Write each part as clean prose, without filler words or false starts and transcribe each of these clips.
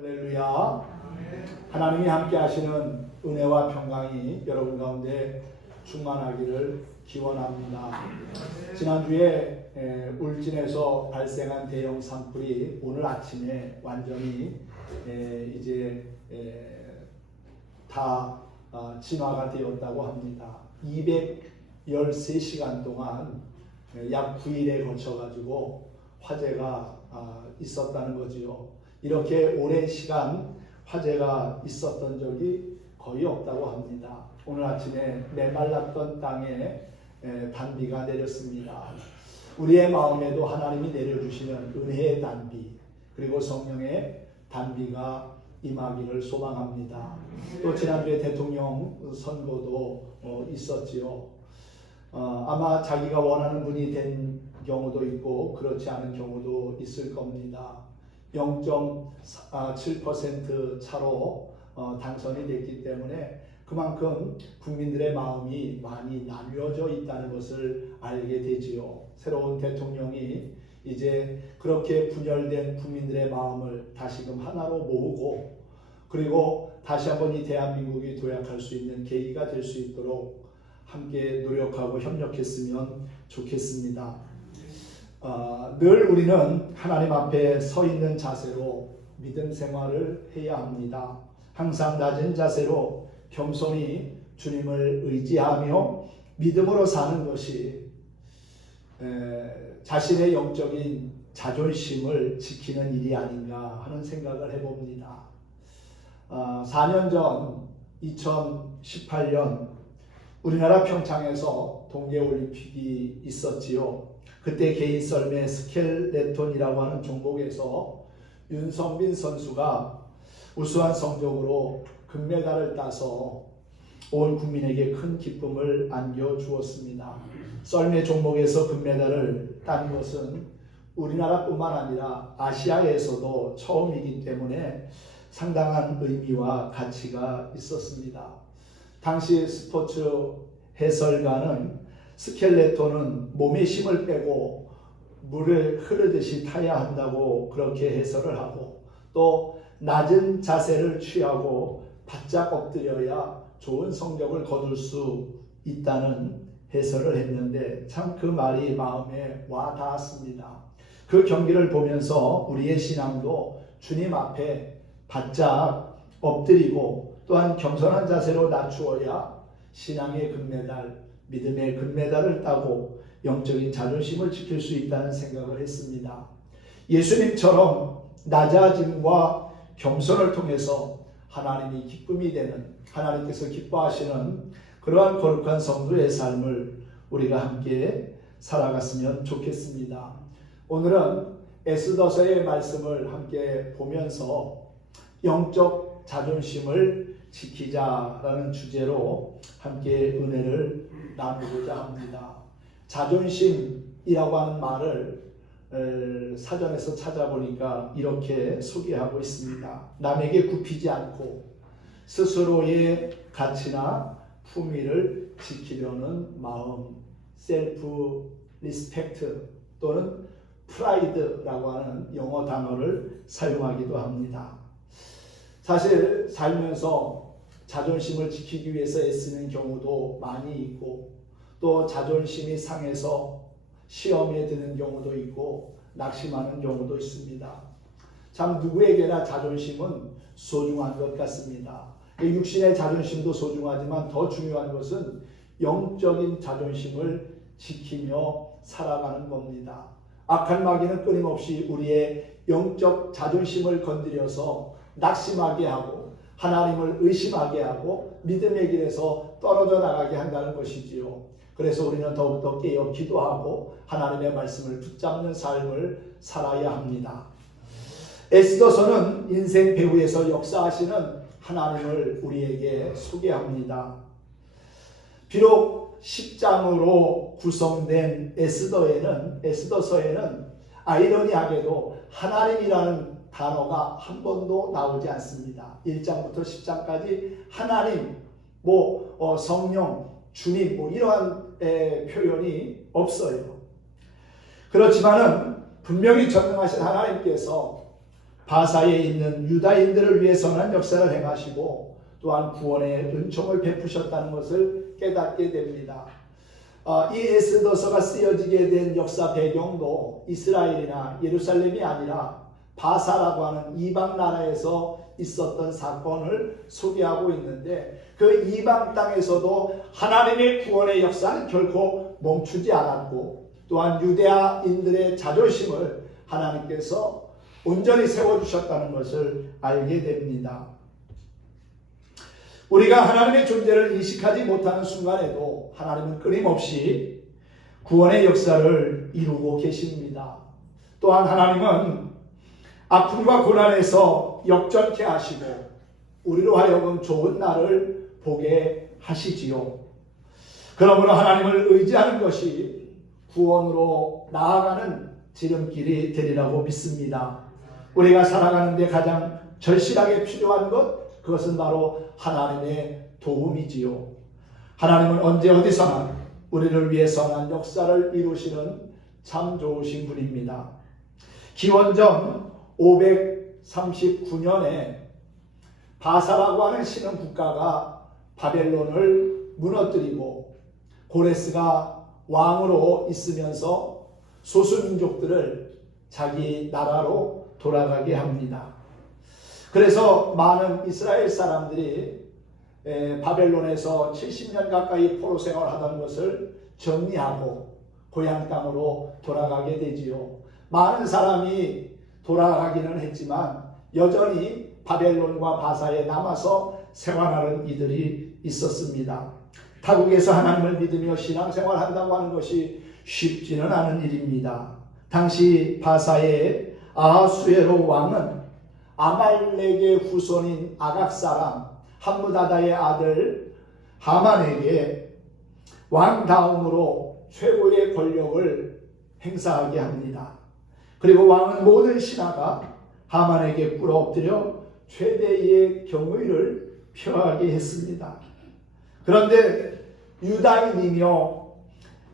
할렐루야. 하나님이 함께 하시는 은혜와 평강이 여러분 가운데 충만하기를 기원합니다. 지난주에 울진에서 발생한 대형 산불이 오늘 아침에 완전히 이제 다 진화가 되었다고 합니다. 213시간 동안 약 9일에 거쳐 가지고 화재가 있었다는 거지요. 이렇게 오랜 시간 화재가 있었던 적이 거의 없다고 합니다. 오늘 아침에 메말랐던 땅에 단비가 내렸습니다. 우리의 마음에도 하나님이 내려주시는 은혜의 단비, 그리고 성령의 단비가 임하기를 소망합니다. 또 지난주에 대통령 선거도 있었지요. 아마 자기가 원하는 분이 된 경우도 있고 그렇지 않은 경우도 있을 겁니다. 0.7% 차로 당선이 됐기 때문에 그만큼 국민들의 마음이 많이 나뉘어져 있다는 것을 알게 되지요. 새로운 대통령이 이제 그렇게 분열된 국민들의 마음을 다시금 하나로 모으고, 그리고 다시 한번 이 대한민국이 도약할 수 있는 계기가 될 수 있도록 함께 노력하고 협력했으면 좋겠습니다. 늘 우리는 하나님 앞에 서 있는 자세로 믿음 생활을 해야 합니다. 항상 낮은 자세로 겸손히 주님을 의지하며 믿음으로 사는 것이 자신의 영적인 자존심을 지키는 일이 아닌가 하는 생각을 해봅니다. 4년 전 2018년 우리나라 평창에서 동계올림픽이 있었지요. 그때 개인 썰매 스켈레톤이라고 하는 종목에서 윤성빈 선수가 우수한 성적으로 금메달을 따서 온 국민에게 큰 기쁨을 안겨주었습니다. 썰매 종목에서 금메달을 딴 것은 우리나라뿐만 아니라 아시아에서도 처음이기 때문에 상당한 의미와 가치가 있었습니다. 당시 스포츠 해설가는 스켈레톤은 몸에 힘을 빼고 물을 흐르듯이 타야 한다고 그렇게 해설을 하고, 또 낮은 자세를 취하고 바짝 엎드려야 좋은 성적을 거둘 수 있다는 해설을 했는데 참 그 말이 마음에 와 닿았습니다. 그 경기를 보면서 우리의 신앙도 주님 앞에 바짝 엎드리고 또한 겸손한 자세로 낮추어야 신앙의 금메달, 믿음의 금메달을 따고 영적인 자존심을 지킬 수 있다는 생각을 했습니다. 예수님처럼 낮아짐과 겸손을 통해서 하나님이 기쁨이 되는, 하나님께서 기뻐하시는 그러한 거룩한 성도의 삶을 우리가 함께 살아갔으면 좋겠습니다. 오늘은 에스더서의 말씀을 함께 보면서 영적 자존심을 지키자라는 주제로 함께 은혜를 나누고자 합니다. 자존심이라고 하는 말을 사전에서 찾아보니까 이렇게 소개하고 있습니다. 남에게 굽히지 않고 스스로의 가치나 품위를 지키려는 마음, 셀프 리스펙트 또는 프라이드라고 하는 영어 단어를 사용하기도 합니다. 사실 살면서 자존심을 지키기 위해서 애쓰는 경우도 많이 있고, 또 자존심이 상해서 시험에 드는 경우도 있고 낙심하는 경우도 있습니다. 참 누구에게나 자존심은 소중한 것 같습니다. 육신의 자존심도 소중하지만 더 중요한 것은 영적인 자존심을 지키며 살아가는 겁니다. 악한 마귀는 끊임없이 우리의 영적 자존심을 건드려서 낙심하게 하고 하나님을 의심하게 하고 믿음의 길에서 떨어져 나가게 한다는 것이지요. 그래서 우리는 더욱더 깨어 기도하고 하나님의 말씀을 붙잡는 삶을 살아야 합니다. 에스더서는 인생 배후에서 역사하시는 하나님을 우리에게 소개합니다. 비록 10장으로 구성된 에스더서에는 아이러니하게도 하나님이라는 단어가 한 번도 나오지 않습니다. 1장부터 10장까지 하나님, 성령, 주님 이러한 표현이 없어요. 그렇지만은 분명히 전능하신 하나님께서 바사에 있는 유다인들을 위해 선한 역사를 행하시고 또한 구원의 은총을 베푸셨다는 것을 깨닫게 됩니다. 이 에스더서가 쓰여지게 된 역사 배경도 이스라엘이나 예루살렘이 아니라 바사라고 하는 이방 나라에서 있었던 사건을 소개하고 있는데, 그 이방 땅에서도 하나님의 구원의 역사는 결코 멈추지 않았고, 또한 유대인들의 자존심을 하나님께서 온전히 세워주셨다는 것을 알게 됩니다. 우리가 하나님의 존재를 인식하지 못하는 순간에도 하나님은 끊임없이 구원의 역사를 이루고 계십니다. 또한 하나님은 아픔과 고난에서 역전케 하시고 우리로 하여금 좋은 날을 보게 하시지요. 그러므로 하나님을 의지하는 것이 구원으로 나아가는 지름길이 되리라고 믿습니다. 우리가 살아가는데 가장 절실하게 필요한 것, 그것은 바로 하나님의 도움이지요. 하나님은 언제 어디서나 우리를 위해 선한 역사를 이루시는 참 좋으신 분입니다. 기원전 539년에 바사라고 하는 신흥 국가가 바벨론을 무너뜨리고 고레스가 왕으로 있으면서 소수민족들을 자기 나라로 돌아가게 합니다. 그래서 많은 이스라엘 사람들이 바벨론에서 70년 가까이 포로 생활하던 것을 정리하고 고향 땅으로 돌아가게 되지요. 많은 사람이 돌아가기는 했지만 여전히 바벨론과 바사에 남아서 생활하는 이들이 있었습니다. 타국에서 하나님을 믿으며 신앙생활한다고 하는 것이 쉽지는 않은 일입니다. 당시 바사의 아하수에로 왕은 아말렉의 후손인 아각 사람 함므다다의 아들 하만에게 왕 다음으로 최고의 권력을 행사하게 합니다. 그리고 왕은 모든 신하가 하만에게 꿇어엎드려 최대의 경의를 표하게 했습니다. 그런데 유다인이며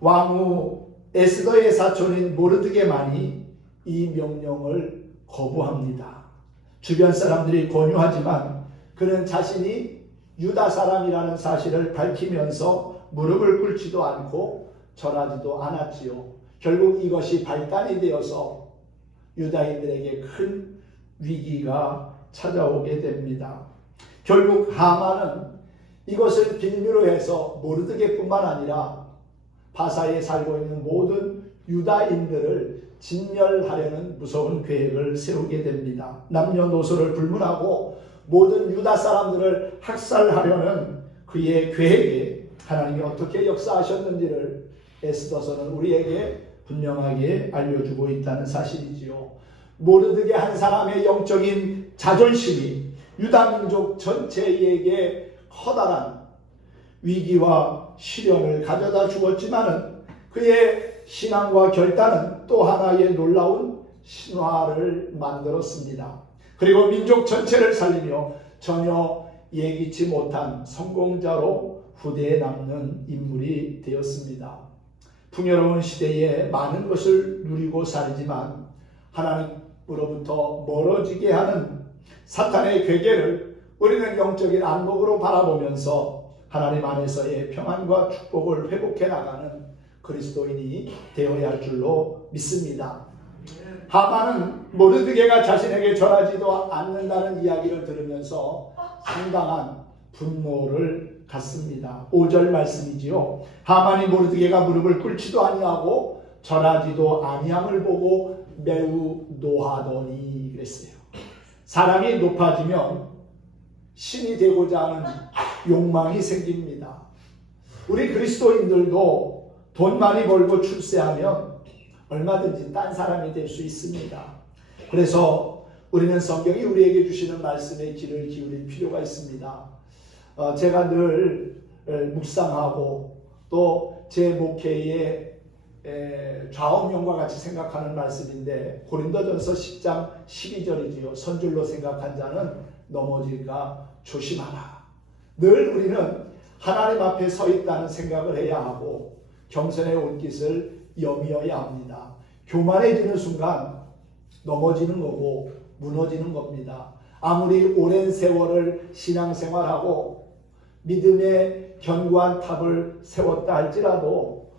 왕후 에스더의 사촌인 모르드게만이 이 명령을 거부합니다. 주변 사람들이 권유하지만 그는 자신이 유다 사람이라는 사실을 밝히면서 무릎을 꿇지도 않고 절하지도 않았지요. 결국 이것이 발단이 되어서 유다인들에게 큰 위기가 찾아오게 됩니다. 결국 하만은 이것을 빌미로 해서 모르드게뿐만 아니라 바사에 살고 있는 모든 유다인들을 진멸하려는 무서운 계획을 세우게 됩니다. 남녀노소를 불문하고 모든 유다 사람들을 학살하려는 그의 계획에 하나님이 어떻게 역사하셨는지를 에스더서는 우리에게 분명하게 알려주고 있다는 사실이지요. 모르드게 한 사람의 영적인 자존심이 유다 민족 전체에게 커다란 위기와 시련을 가져다 주었지만은 그의 신앙과 결단은 또 하나의 놀라운 신화를 만들었습니다. 그리고 민족 전체를 살리며 전혀 예기치 못한 성공자로 후대에 남는 인물이 되었습니다. 풍요로운 시대에 많은 것을 누리고 살지만 하나님으로부터 멀어지게 하는 사탄의 괴계를 우리는 영적인 안목으로 바라보면서 하나님 안에서의 평안과 축복을 회복해 나가는 그리스도인이 되어야 할 줄로 믿습니다. 하만은 모르드게가 자신에게 절하지도 않는다는 이야기를 들으면서 상당한 분노를 갖습니다. 5절 말씀이지요. 하만이 모르드게가 무릎을 꿇지도 아니하고 절하지도 아니함을 보고 매우 노하더니 그랬어요. 사람이 높아지면 신이 되고자 하는 욕망이 생깁니다. 우리 그리스도인들도 돈 많이 벌고 출세하면 얼마든지 딴 사람이 될 수 있습니다. 그래서 우리는 성경이 우리에게 주시는 말씀에 귀를 기울일 필요가 있습니다. 제가 늘 묵상하고 또 제 목회의 좌우명과 같이 생각하는 말씀인데 고린도전서 10장 12절이지요. 선줄로 생각한 자는 넘어질까 조심하라. 늘 우리는 하나님 앞에 서 있다는 생각을 해야 하고 겸손의 옷깃을 여미어야 합니다. 교만해지는 순간 넘어지는 거고 무너지는 겁니다. 아무리 오랜 세월을 신앙생활하고 믿음의 견고한 탑을 세웠다 할지라도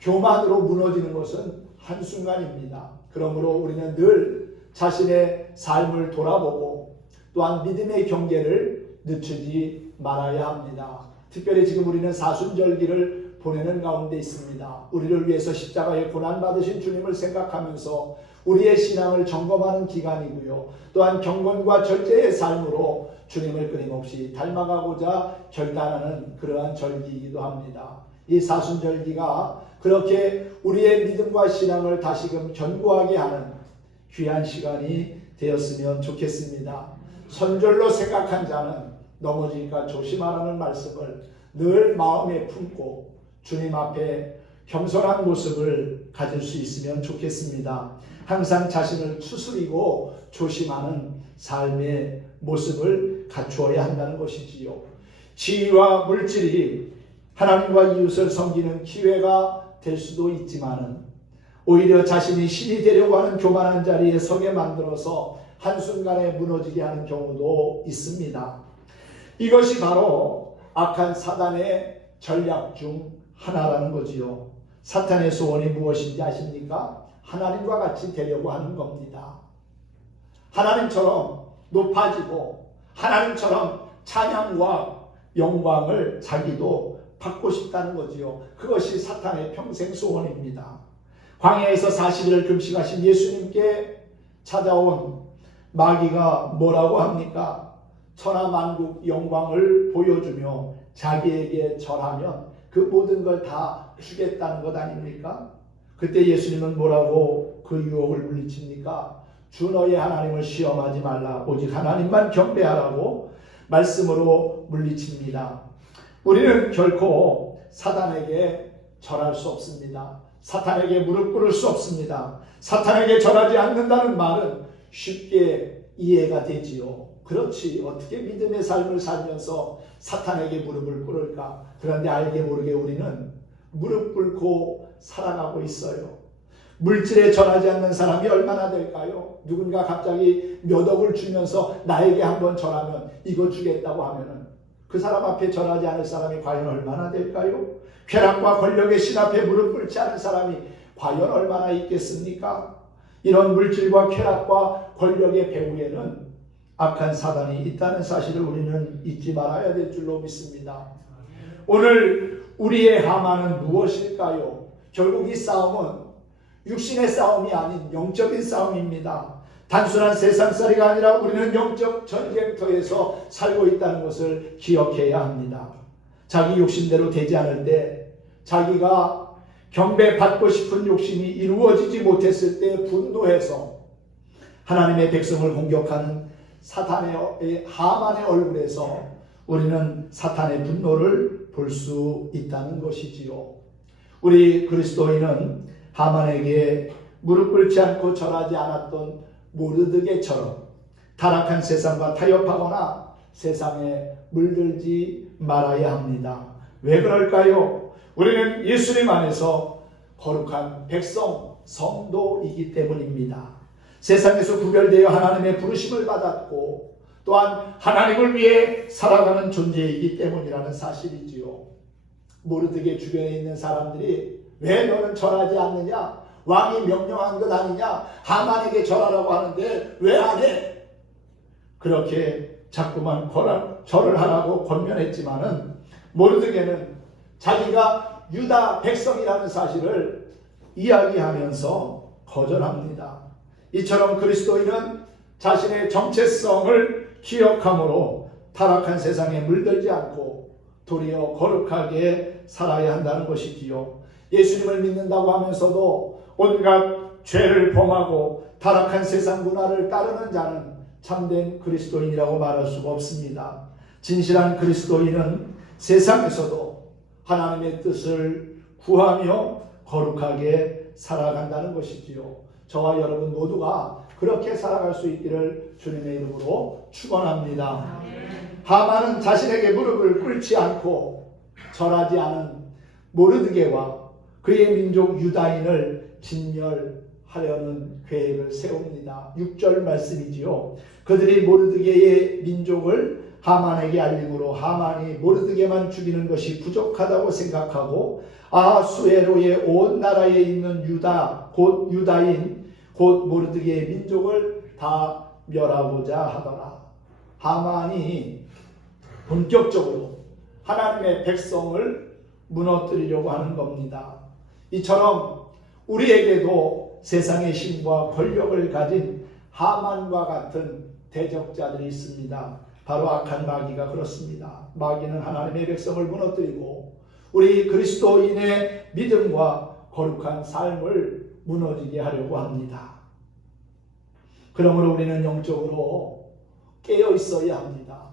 교만으로 무너지는 것은 한순간입니다. 그러므로 우리는 늘 자신의 삶을 돌아보고 또한 믿음의 경계를 늦추지 말아야 합니다. 특별히 지금 우리는 사순절기를 보내는 가운데 있습니다. 우리를 위해서 십자가에 고난받으신 주님을 생각하면서 우리의 신앙을 점검하는 기간이고요. 또한 경건과 절제의 삶으로 주님을 끊임없이 닮아가고자 결단하는 그러한 절기이기도 합니다. 이 사순절기가 그렇게 우리의 믿음과 신앙을 다시금 견고하게 하는 귀한 시간이 되었으면 좋겠습니다. 선절로 생각한 자는 넘어지니까 조심하라는 말씀을 늘 마음에 품고 주님 앞에 겸손한 모습을 가질 수 있으면 좋겠습니다. 항상 자신을 추스리고 조심하는 삶의 모습을 갖추어야 한다는 것이지요. 지위와 물질이 하나님과 이웃을 섬기는 기회가 될 수도 있지만은 오히려 자신이 신이 되려고 하는 교만한 자리에 서게 만들어서 한순간에 무너지게 하는 경우도 있습니다. 이것이 바로 악한 사단의 전략 중 하나라는 거지요. 사탄의 소원이 무엇인지 아십니까? 하나님과 같이 되려고 하는 겁니다. 하나님처럼 높아지고 하나님처럼 찬양과 영광을 자기도 받고 싶다는 거지요. 그것이 사탄의 평생 소원입니다. 광야에서 40일을 금식하신 예수님께 찾아온 마귀가 뭐라고 합니까? 천하만국 영광을 보여주며 자기에게 절하면 그 모든 걸 다 주겠다는 것 아닙니까? 그때 예수님은 뭐라고 그 유혹을 물리칩니까? 주 너의 하나님을 시험하지 말라. 오직 하나님만 경배하라고 말씀으로 물리칩니다. 우리는 결코 사단에게 절할 수 없습니다. 사탄에게 무릎 꿇을 수 없습니다. 사탄에게 절하지 않는다는 말은 쉽게 이해가 되지요. 그렇지, 어떻게 믿음의 삶을 살면서 사탄에게 무릎을 꿇을까? 그런데 알게 모르게 우리는 무릎 꿇고 살아가고 있어요. 물질에 절하지 않는 사람이 얼마나 될까요? 누군가 갑자기 몇 억을 주면서 나에게 한번 절하면 이거 주겠다고 하면은 그 사람 앞에 절하지 않을 사람이 과연 얼마나 될까요? 쾌락과 권력의 신 앞에 무릎 꿇지 않은 사람이 과연 얼마나 있겠습니까? 이런 물질과 쾌락과 권력의 배후에는 악한 사단이 있다는 사실을 우리는 잊지 말아야 될 줄로 믿습니다. 오늘 우리의 하만은 무엇일까요? 결국 이 싸움은 육신의 싸움이 아닌 영적인 싸움입니다. 단순한 세상살이가 아니라 우리는 영적 전쟁터에서 살고 있다는 것을 기억해야 합니다. 자기 욕심대로 되지 않을 때, 자기가 경배받고 싶은 욕심이 이루어지지 못했을 때 분노해서 하나님의 백성을 공격하는 사탄의 하만의 얼굴에서 우리는 사탄의 분노를 볼 수 있다는 것이지요. 우리 그리스도인은 하만에게 무릎 꿇지 않고 절하지 않았던 모르드게처럼 타락한 세상과 타협하거나 세상에 물들지 말아야 합니다. 왜 그럴까요? 우리는 예수님 안에서 거룩한 백성, 성도이기 때문입니다. 세상에서 구별되어 하나님의 부르심을 받았고 또한 하나님을 위해 살아가는 존재이기 때문이라는 사실이지요. 모르드게 주변에 있는 사람들이 왜 너는 절하지 않느냐? 왕이 명령한 것 아니냐? 하만에게 절하라고 하는데 왜 안 해? 그렇게 자꾸만 절을 하라고 권면했지만은 모르드게는 자기가 유다 백성이라는 사실을 이야기하면서 거절합니다. 이처럼 그리스도인은 자신의 정체성을 기억함으로 타락한 세상에 물들지 않고 도리어 거룩하게 살아야 한다는 것이지요. 예수님을 믿는다고 하면서도 온갖 죄를 범하고 타락한 세상 문화를 따르는 자는 참된 그리스도인이라고 말할 수가 없습니다. 진실한 그리스도인은 세상에서도 하나님의 뜻을 구하며 거룩하게 살아간다는 것이지요. 저와 여러분 모두가 그렇게 살아갈 수 있기를 주님의 이름으로 축원합니다. 하만은 자신에게 무릎을 꿇지 않고 절하지 않은 모르드게와 그의 민족 유다인을 진멸하였습니다. 하려는 계획을 세웁니다. 6절 말씀이지요. 그들이 모르드게의 민족을 하만에게 알림으로 하만이 모르드게만 죽이는 것이 부족하다고 생각하고 아수에로의 온 나라에 있는 유다 곧 유다인 곧 모르드게의 민족을 다 멸하고자 하더라. 하만이 본격적으로 하나님의 백성을 무너뜨리려고 하는 겁니다. 이처럼 우리에게도 세상의 힘과 권력을 가진 하만과 같은 대적자들이 있습니다. 바로 악한 마귀가 그렇습니다. 마귀는 하나님의 백성을 무너뜨리고 우리 그리스도인의 믿음과 거룩한 삶을 무너지게 하려고 합니다. 그러므로 우리는 영적으로 깨어 있어야 합니다.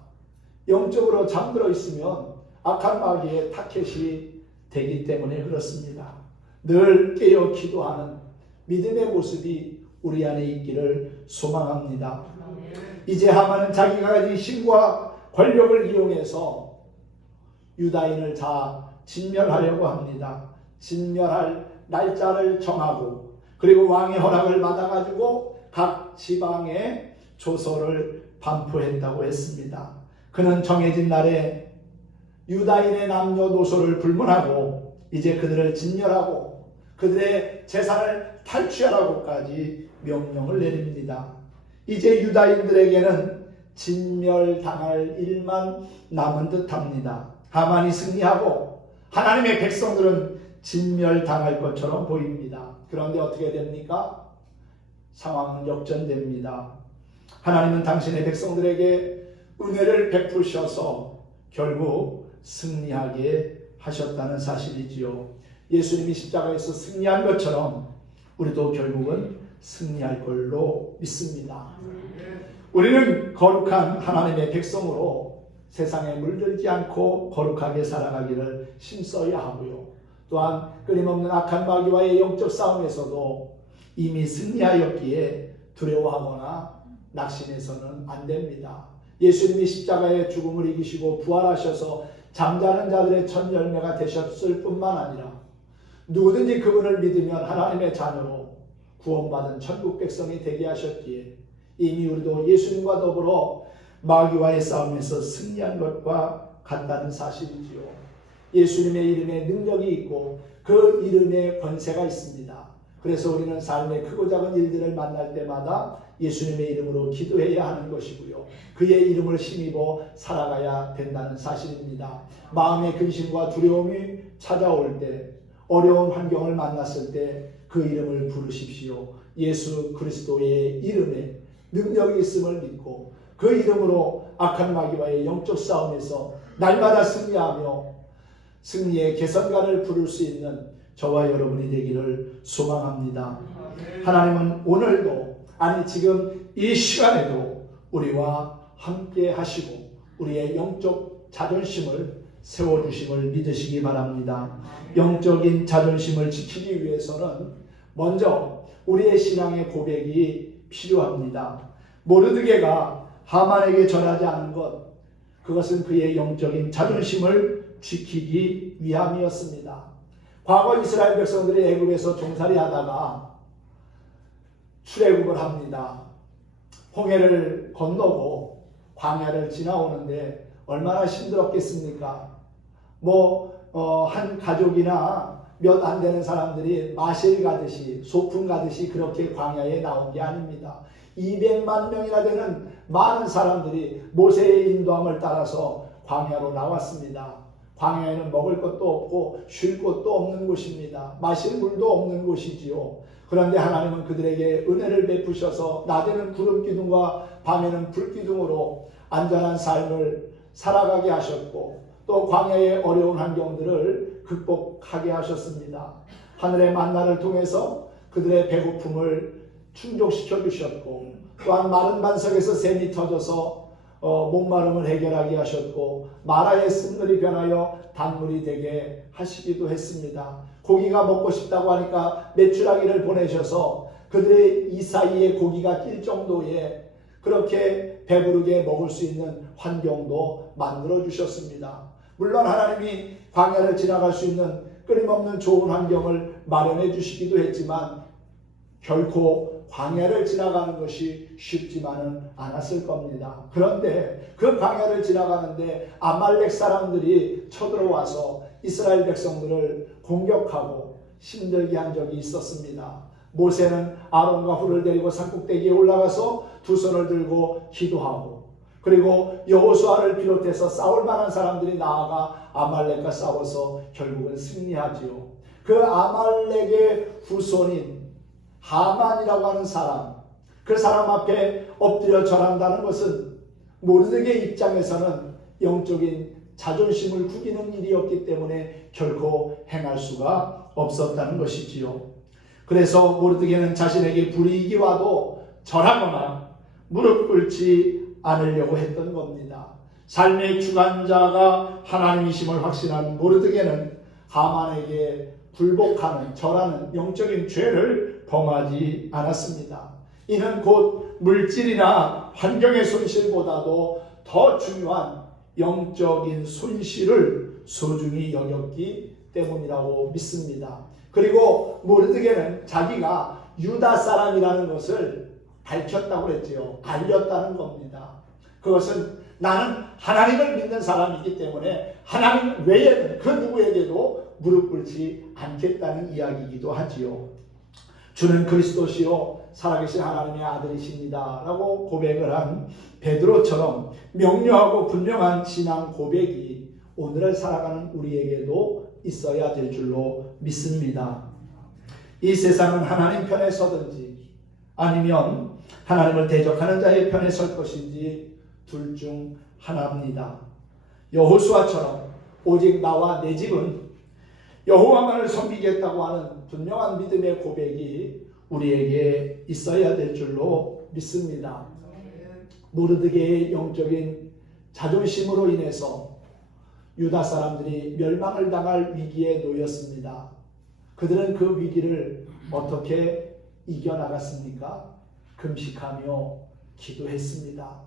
영적으로 잠들어 있으면 악한 마귀의 타켓이 되기 때문에 그렇습니다. 늘 깨어 기도하는 믿음의 모습이 우리 안에 있기를 소망합니다. 이제 하만은 자기가 가진 힘과 권력을 이용해서 유다인을 다 진멸하려고 합니다. 진멸할 날짜를 정하고 그리고 왕의 허락을 받아가지고 각 지방에 조서를 반포했다고 했습니다. 그는 정해진 날에 유다인의 남녀노소를 불문하고 이제 그들을 진멸하고 그들의 재산을 탈취하라고까지 명령을 내립니다. 이제 유다인들에게는 진멸당할 일만 남은 듯합니다. 하만이 승리하고 하나님의 백성들은 진멸당할 것처럼 보입니다. 그런데 어떻게 됩니까? 상황은 역전됩니다. 하나님은 당신의 백성들에게 은혜를 베푸셔서 결국 승리하게 하셨다는 사실이지요. 예수님이 십자가에서 승리한 것처럼 우리도 결국은 승리할 걸로 믿습니다. 우리는 거룩한 하나님의 백성으로 세상에 물들지 않고 거룩하게 살아가기를 힘써야 하고요. 또한 끊임없는 악한 마귀와의 영적 싸움에서도 이미 승리하였기에 두려워하거나 낙심해서는 안 됩니다. 예수님이 십자가의 죽음을 이기시고 부활하셔서 잠자는 자들의 첫 열매가 되셨을 뿐만 아니라 누구든지 그분을 믿으면 하나님의 자녀로 구원받은 천국 백성이 되게 하셨기에 이미 우리도 예수님과 더불어 마귀와의 싸움에서 승리한 것과 같다는 사실이지요. 예수님의 이름에 능력이 있고 그 이름에 권세가 있습니다. 그래서 우리는 삶의 크고 작은 일들을 만날 때마다 예수님의 이름으로 기도해야 하는 것이고요. 그의 이름을 힘입어 살아가야 된다는 사실입니다. 마음의 근심과 두려움이 찾아올 때, 어려운 환경을 만났을 때 그 이름을 부르십시오. 예수 그리스도의 이름에 능력이 있음을 믿고 그 이름으로 악한 마귀와의 영적 싸움에서 날마다 승리하며 승리의 개선가를 부를 수 있는 저와 여러분이 되기를 소망합니다. 하나님은 오늘도 아니 지금 이 시간에도 우리와 함께 하시고 우리의 영적 자존심을 세워주심을 믿으시기 바랍니다. 영적인 자존심을 지키기 위해서는 먼저 우리의 신앙의 고백이 필요합니다. 모르드게가 하만에게 전하지 않은 것, 그것은 그의 영적인 자존심을 지키기 위함이었습니다. 과거 이스라엘 백성들이 애굽에서 종살이 하다가 출애굽을 합니다. 홍해를 건너고 광야를 지나오는데 얼마나 힘들었겠습니까? 한 가족이나 몇 안 되는 사람들이 마실 가듯이 소풍 가듯이 그렇게 광야에 나온 게 아닙니다. 200만 명이나 되는 많은 사람들이 모세의 인도함을 따라서 광야로 나왔습니다. 광야에는 먹을 것도 없고 쉴 곳도 없는 곳입니다. 마실 물도 없는 곳이지요. 그런데 하나님은 그들에게 은혜를 베푸셔서 낮에는 구름 기둥과 밤에는 불 기둥으로 안전한 삶을 살아가게 하셨고 또 광야의 어려운 환경들을 극복하게 하셨습니다. 하늘의 만나를 통해서 그들의 배고픔을 충족시켜 주셨고 또한 마른 반석에서 샘이 터져서 목마름을 해결하게 하셨고 마라의 쓴물이 변하여 단물이 되게 하시기도 했습니다. 고기가 먹고 싶다고 하니까 메추라기를 보내셔서 그들의 이 사이에 고기가 낄 정도의 그렇게 배부르게 먹을 수 있는 환경도 만들어 주셨습니다. 물론 하나님이 광야를 지나갈 수 있는 끊임없는 좋은 환경을 마련해 주시기도 했지만 결코 광야를 지나가는 것이 쉽지만은 않았을 겁니다. 그런데 그 광야를 지나가는데 아말렉 사람들이 쳐들어와서 이스라엘 백성들을 공격하고 힘들게 한 적이 있었습니다. 모세는 아론과 훌을 데리고 산꼭대기에 올라가서 두 손을 들고 기도하고, 그리고 여호수아를 비롯해서 싸울 만한 사람들이 나아가 아말렉과 싸워서 결국은 승리하지요. 그 아말렉의 후손인 하만이라고 하는 사람, 그 사람 앞에 엎드려 절한다는 것은 모르드게의 입장에서는 영적인 자존심을 구기는 일이었기 때문에 결코 행할 수가 없었다는 것이지요. 그래서 모르드게는 자신에게 불이익이 와도 절하거나 무릎 꿇지 않으려고 했던 겁니다. 삶의 주관자가 하나님이심을 확신한 모르드게는 하만에게 굴복하는, 절하는 영적인 죄를 범하지 않았습니다. 이는 곧 물질이나 환경의 손실보다도 더 중요한 영적인 손실을 소중히 여겼기 때문이라고 믿습니다. 그리고 모르드게는 자기가 유다 사람이라는 것을 밝혔다고 그랬지요. 알렸다는 겁니다. 그것은 나는 하나님을 믿는 사람이기 때문에 하나님 외에는 그 누구에게도 무릎 꿇지 않겠다는 이야기이기도 하지요. 주는 그리스도시요 살아계신 하나님의 아들이십니다 라고 고백을 한 베드로처럼 명료하고 분명한 신앙 고백이 오늘을 살아가는 우리에게도 있어야 될 줄로 믿습니다. 이 세상은 하나님 편에 서든지 아니면 하나님을 대적하는 자의 편에 설 것인지 둘 중 하나입니다. 여호수아처럼 오직 나와 내 집은 여호와만을 섬기겠다고 하는 분명한 믿음의 고백이 우리에게 있어야 될 줄로 믿습니다. 모르드게의 영적인 자존심으로 인해서 유다 사람들이 멸망을 당할 위기에 놓였습니다. 그들은 그 위기를 어떻게 이겨나갔습니까? 금식하며 기도했습니다.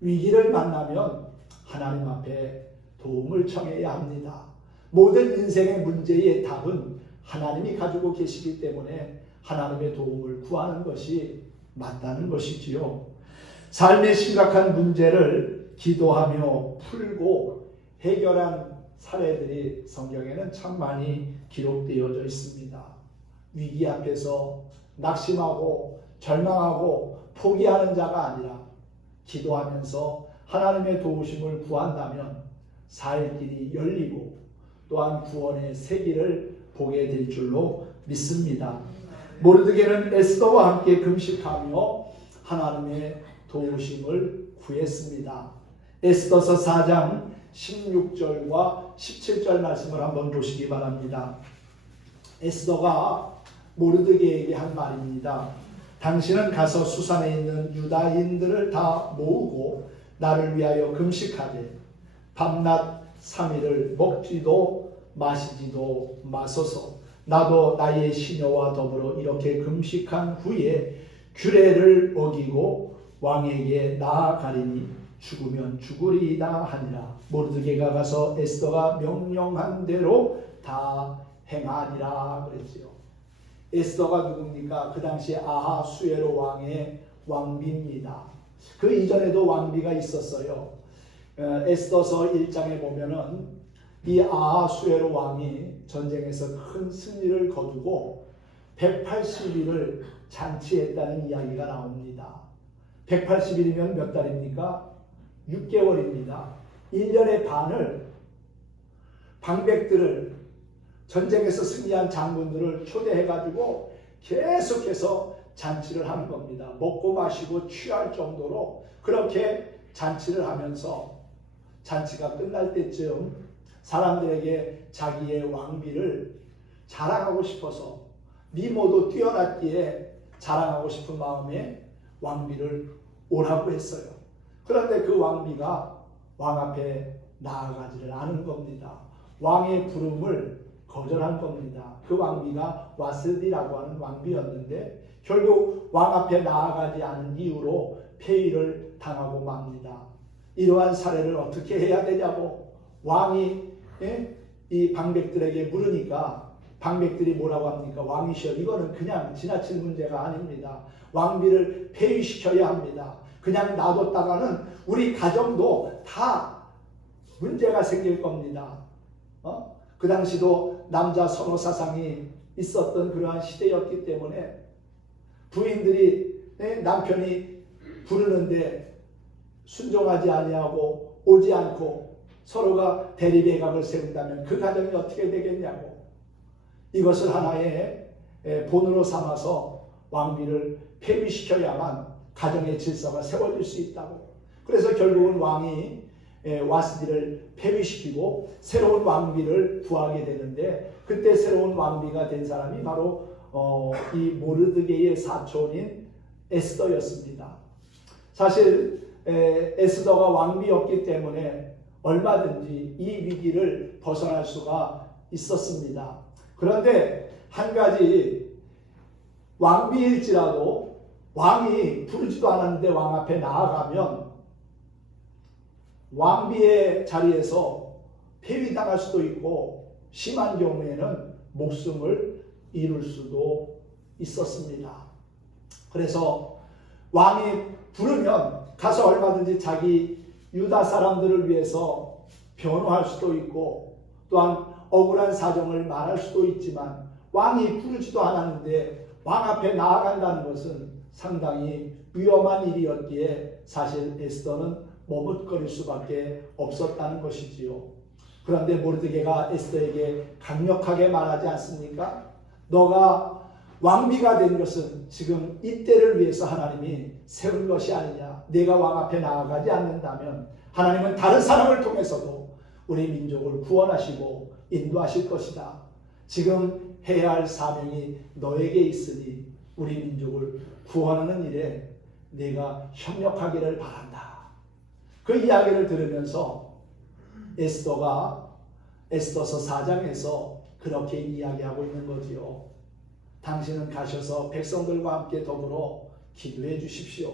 위기를 만나면 하나님 앞에 도움을 청해야 합니다. 모든 인생의 문제의 답은 하나님이 가지고 계시기 때문에 하나님의 도움을 구하는 것이 맞다는 것이지요. 삶의 심각한 문제를 기도하며 풀고 해결한 사례들이 성경에는 참 많이 기록되어져 있습니다. 위기 앞에서 낙심하고 절망하고 포기하는 자가 아니라 기도하면서 하나님의 도우심을 구한다면 살 길이 열리고 또한 구원의 새 길을 보게 될 줄로 믿습니다. 모르드게는 에스더와 함께 금식하며 하나님의 도우심을 구했습니다. 에스더서 4장 16절과 17절 말씀을 한번 보시기 바랍니다. 에스더가 모르드게에게 한 말입니다. 당신은 가서 수산에 있는 유다인들을 다 모으고 나를 위하여 금식하되 밤낮 3일을 먹지도 마시지도 마소서. 나도 나의 시녀와 더불어 이렇게 금식한 후에 규례를 어기고 왕에게 나아가리니 죽으면 죽으리이다 하니라. 모르드게가 가서 에스더가 명령한 대로 다 행하니라 그랬지요. 에스더가 누굽니까? 그 당시 아하수에로 왕의 왕비입니다. 그 이전에도 왕비가 있었어요. 에스더서 1장에 보면은 이 아하수에로 왕이 전쟁에서 큰 승리를 거두고 180일을 잔치했다는 이야기가 나옵니다. 180일이면 몇 달입니까? 6개월입니다. 1년의 반을 방백들을 전쟁에서 승리한 장군들을 초대해가지고 계속해서 잔치를 하는 겁니다. 먹고 마시고 취할 정도로 그렇게 잔치를 하면서 잔치가 끝날 때쯤 사람들에게 자기의 왕비를 자랑하고 싶어서 미모도 뛰어났기에 자랑하고 싶은 마음에 왕비를 오라고 했어요. 그런데 그 왕비가 왕 앞에 나아가지를 않은 겁니다. 왕의 부름을 거절한 겁니다. 그 왕비가 와스디라고 하는 왕비였는데 결국 왕 앞에 나아가지 않은 이유로 폐위를 당하고 맙니다. 이러한 사례를 어떻게 해야 되냐고 왕이 이 방백들에게 물으니까 방백들이 뭐라고 합니까? 왕이시여, 이거는 그냥 지나칠 문제가 아닙니다. 왕비를 폐위시켜야 합니다. 그냥 놔뒀다가는 우리 가정도 다 문제가 생길 겁니다. 그 당시도 남자 선호 사상이 있었던 그러한 시대였기 때문에 부인들이 남편이 부르는데 순종하지 아니하고 오지 않고 서로가 대리배각을 세운다면 그 가정이 어떻게 되겠냐고, 이것을 하나의 본으로 삼아서 왕비를 폐위시켜야만 가정의 질서가 세워질 수 있다고. 그래서 결국은 왕이 와스디를 폐위시키고 새로운 왕비를 구하게 되는데, 그때 새로운 왕비가 된 사람이 바로 이 모르드게의 사촌인 에스더였습니다. 사실 에스더가 왕비였기 때문에 얼마든지 이 위기를 벗어날 수가 있었습니다. 그런데 한 가지, 왕비일지라도 왕이 부르지도 않았는데 왕 앞에 나아가면 왕비의 자리에서 폐위당할 수도 있고 심한 경우에는 목숨을 잃을 수도 있었습니다. 그래서 왕이 부르면 가서 얼마든지 자기 유다 사람들을 위해서 변호할 수도 있고 또한 억울한 사정을 말할 수도 있지만, 왕이 부르지도 않았는데 왕 앞에 나아간다는 것은 상당히 위험한 일이었기에 사실 에스더는 머뭇거릴 수밖에 없었다는 것이지요. 그런데 모르드게가 에스더에게 강력하게 말하지 않습니까? 너가 왕비가 된 것은 지금 이때를 위해서 하나님이 세운 것이 아니냐. 내가 왕 앞에 나아가지 않는다면 하나님은 다른 사람을 통해서도 우리 민족을 구원하시고 인도하실 것이다. 지금 해야 할 사명이 너에게 있으니 우리 민족을 구원하는 일에 네가 협력하기를 바란다. 그 이야기를 들으면서 에스더가 에스더서 4장에서 그렇게 이야기하고 있는 거지요. 당신은 가셔서 백성들과 함께 더불어 기도해 주십시오.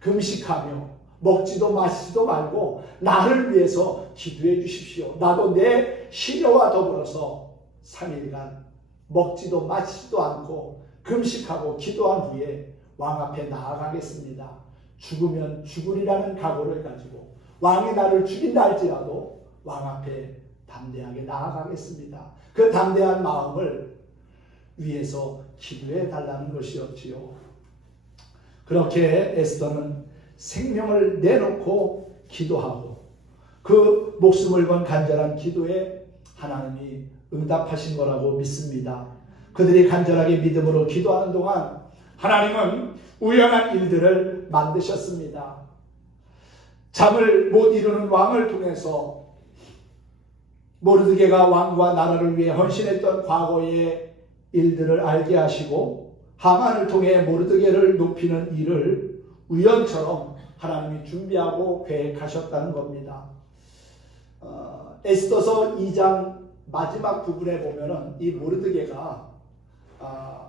금식하며 먹지도 마시지도 말고 나를 위해서 기도해 주십시오. 나도 내 시녀와 더불어서 3일간 먹지도 마시지도 않고 금식하고 기도한 후에 왕 앞에 나아가겠습니다. 죽으면 죽으리라는 각오를 가지고 왕이 나를 죽인다 할지라도 왕 앞에 담대하게 나아가겠습니다. 그 담대한 마음을 위해서 기도해 달라는 것이었지요. 그렇게 에스더는 생명을 내놓고 기도하고 그 목숨을 건 간절한 기도에 하나님이 응답하신 거라고 믿습니다. 그들이 간절하게 믿음으로 기도하는 동안 하나님은 우연한 일들을 만드셨습니다. 잠을 못 이루는 왕을 통해서 모르드게가 왕과 나라를 위해 헌신했던 과거의 일들을 알게 하시고 하만을 통해 모르드게를 높이는 일을 우연처럼 하나님이 준비하고 계획하셨다는 겁니다. 에스더서 2장 마지막 부분에 보면은 이 모르드게가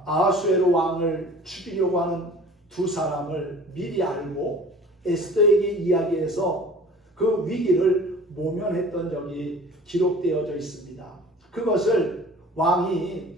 아하수에로 왕을 죽이려고 하는 두 사람을 미리 알고 에스더에게 이야기해서 그 위기를 모면했던 적이 기록되어져 있습니다. 그것을 왕이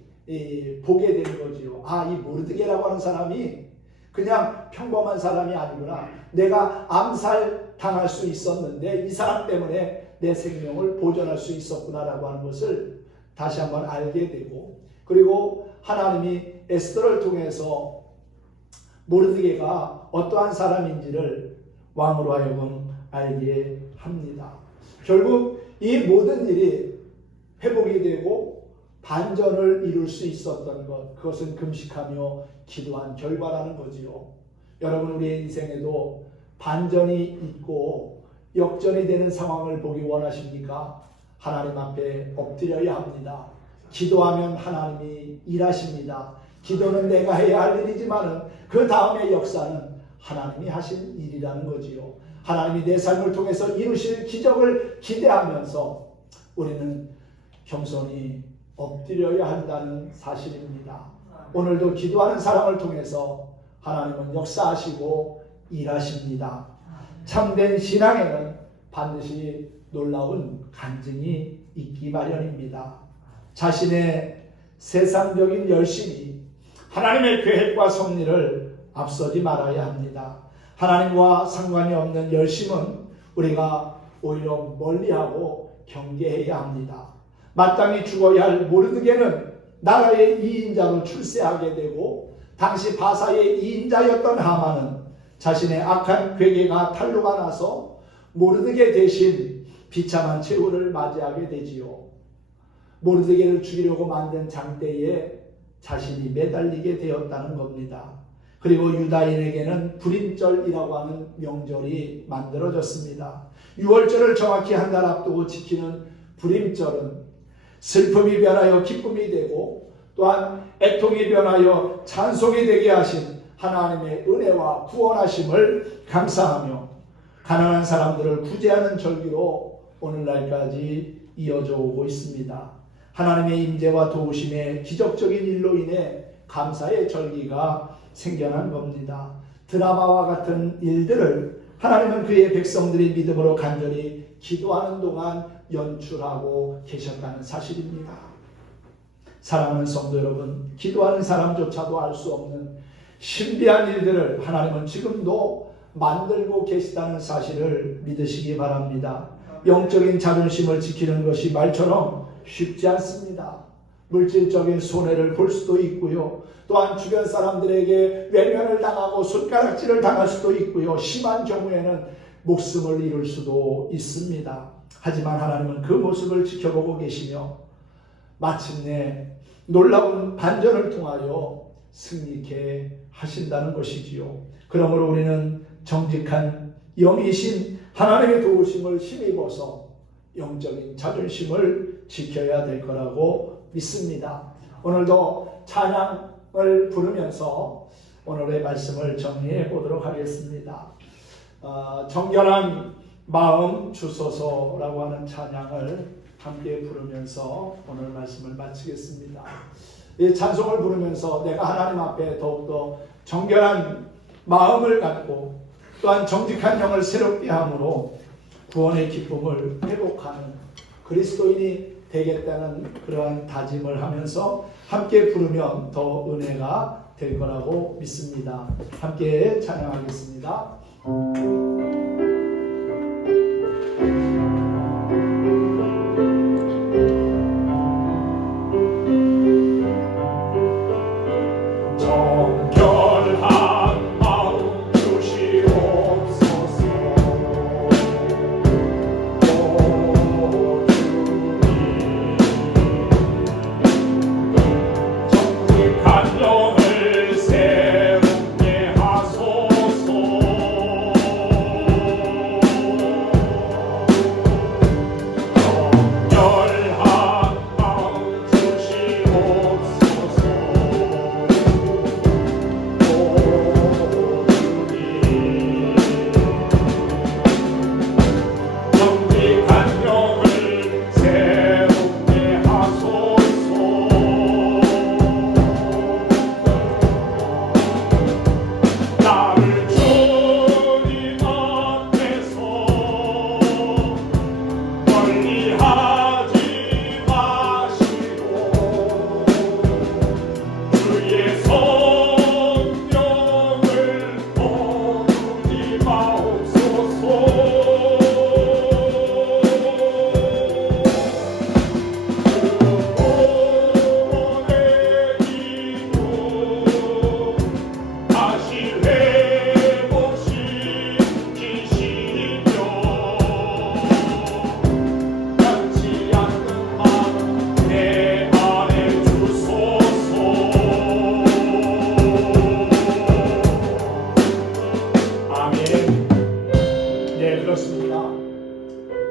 보게 된 거지요. 이 모르드게라고 하는 사람이 그냥 평범한 사람이 아니구나. 내가 암살 당할 수 있었는데 이 사람 때문에 내 생명을 보존할 수 있었구나라고 하는 것을 다시 한번 알게 되고, 그리고 하나님이 에스더를 통해서 모르드게가 어떠한 사람인지를 왕으로 하여금 알게 합니다. 결국 이 모든 일이 회복이 되고 반전을 이룰 수 있었던 것, 그것은 금식하며 기도한 결과라는 거지요. 여러분, 우리의 인생에도 반전이 있고 역전이 되는 상황을 보기 원하십니까? 하나님 앞에 엎드려야 합니다. 기도하면 하나님이 일하십니다. 기도는 내가 해야 할 일이지만은 그 다음의 역사는 하나님이 하신 일이라는 거지요. 하나님이 내 삶을 통해서 이루실 기적을 기대하면서 우리는 겸손히 엎드려야 한다는 사실입니다. 오늘도 기도하는 사람을 통해서 하나님은 역사하시고 일하십니다. 참된 신앙에는 반드시 놀라운 간증이 있기 마련입니다. 자신의 세상적인 열심이 하나님의 계획과 섭리를 앞서지 말아야 합니다. 하나님과 상관이 없는 열심은 우리가 오히려 멀리하고 경계해야 합니다. 마땅히 죽어야 할 모르드게는 나라의 2인자로 출세하게 되고 당시 바사의 2인자였던 하만은 자신의 악한 괴계가 탄로가 나서 모르드게 대신 비참한 최후를 맞이하게 되지요. 모르드게를 죽이려고 만든 장대에 자신이 매달리게 되었다는 겁니다. 그리고 유다인에게는 불임절이라고 하는 명절이 만들어졌습니다. 6월절을 정확히 한 달 앞두고 지키는 불임절은 슬픔이 변하여 기쁨이 되고 또한 애통이 변하여 찬송이 되게 하신 하나님의 은혜와 구원하심을 감사하며 가난한 사람들을 구제하는 절기로 오늘날까지 이어져 오고 있습니다. 하나님의 임재와 도우심의 기적적인 일로 인해 감사의 절기가 생겨난 겁니다. 드라마와 같은 일들을 하나님은 그의 백성들이 믿음으로 간절히 기도하는 동안 연출하고 계셨다는 사실입니다. 사랑하는 성도 여러분, 기도하는 사람조차도 알 수 없는 신비한 일들을 하나님은 지금도 만들고 계시다는 사실을 믿으시기 바랍니다. 영적인 자존심을 지키는 것이 말처럼 쉽지 않습니다. 물질적인 손해를 볼 수도 있고요. 또한 주변 사람들에게 외면을 당하고 손가락질을 당할 수도 있고요. 심한 경우에는 목숨을 잃을 수도 있습니다. 하지만 하나님은 그 모습을 지켜보고 계시며 마침내 놀라운 반전을 통하여 승리케 하신다는 것이지요. 그러므로 우리는 정직한 영이신 하나님의 도우심을 힘입어서 영적인 자존심을 지켜야 될 거라고 믿습니다. 오늘도 찬양을 부르면서 오늘의 말씀을 정리해 보도록 하겠습니다. 정결한 마음 주소서라고 하는 찬양을 함께 부르면서 오늘 말씀을 마치겠습니다. 이 찬송을 부르면서 내가 하나님 앞에 더욱더 정결한 마음을 갖고 또한 정직한 영을 새롭게 함으로 구원의 기쁨을 회복하는 그리스도인이 되겠다는 그러한 다짐을 하면서 함께 부르면 더 은혜가 될 거라고 믿습니다. 함께 찬양하겠습니다.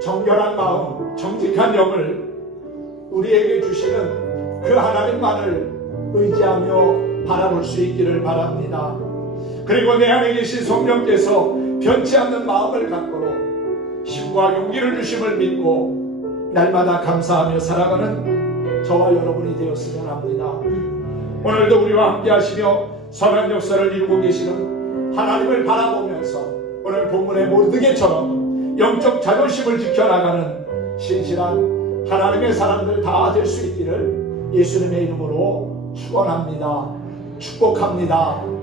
정결한 마음, 정직한 영을 우리에게 주시는 그 하나님만을 의지하며 바라볼 수 있기를 바랍니다. 그리고 내 안에 계신 성령께서 변치 않는 마음을 갖도록 힘과 용기를 주심을 믿고 날마다 감사하며 살아가는 저와 여러분이 되었으면 합니다. 오늘도 우리와 함께 하시며 선한 역사를 이루고 계시는 하나님을 바라보면서 오늘 본문의 모르드게처럼 영적 자존심을 지켜나가는 신실한 하나님의 사람들 다 될 수 있기를 예수님의 이름으로 축원합니다. 축복합니다.